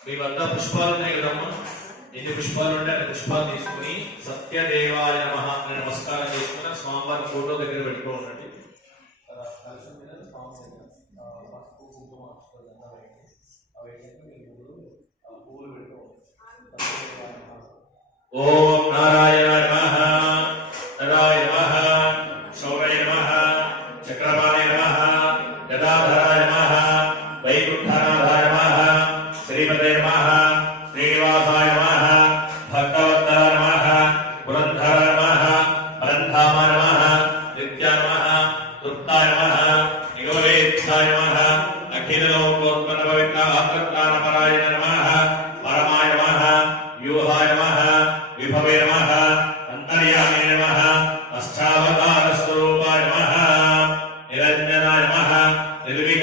మీ వద్ద పుష్పాలు ఉన్నాయి కదమ్మా, ఎన్ని పుష్పాలు ఉంటే అన్ని పుష్పాలు తీసుకుని సత్యదేవాయ నమః అని నమస్కారం చేసుకుని స్వామివారి ఫోటో దగ్గర పెట్టుకో ఉండండి. ఓం నారాయణాయ నమః, నరాయ నమః, శౌరాయ నమః, చక్రపాణి నమః, గదాధరాయ నమః, వైకుంఠనాథాయ నమః, శ్రీమతే నమః, శ్రీనివాసాయ నమః, భక్తవత్సల నమః, పురంధర నమః, పరంధామ నమః, నిత్యాయ నమః, తృప్తాయ నమః, నిగమవేత్సాయ నమః, అఖిలలోకోత్పన్న పవిత్ర ఆత్మజ్ఞానపరాయణ నమః, పరమాయ నమః, వ్యూహాయ నమః, విభవే నమః, అంతర్యామినే నమః, అష్టావతార స్వరూపాయ నమః, నిరంజనాయ నమః, నిర్విఘ్న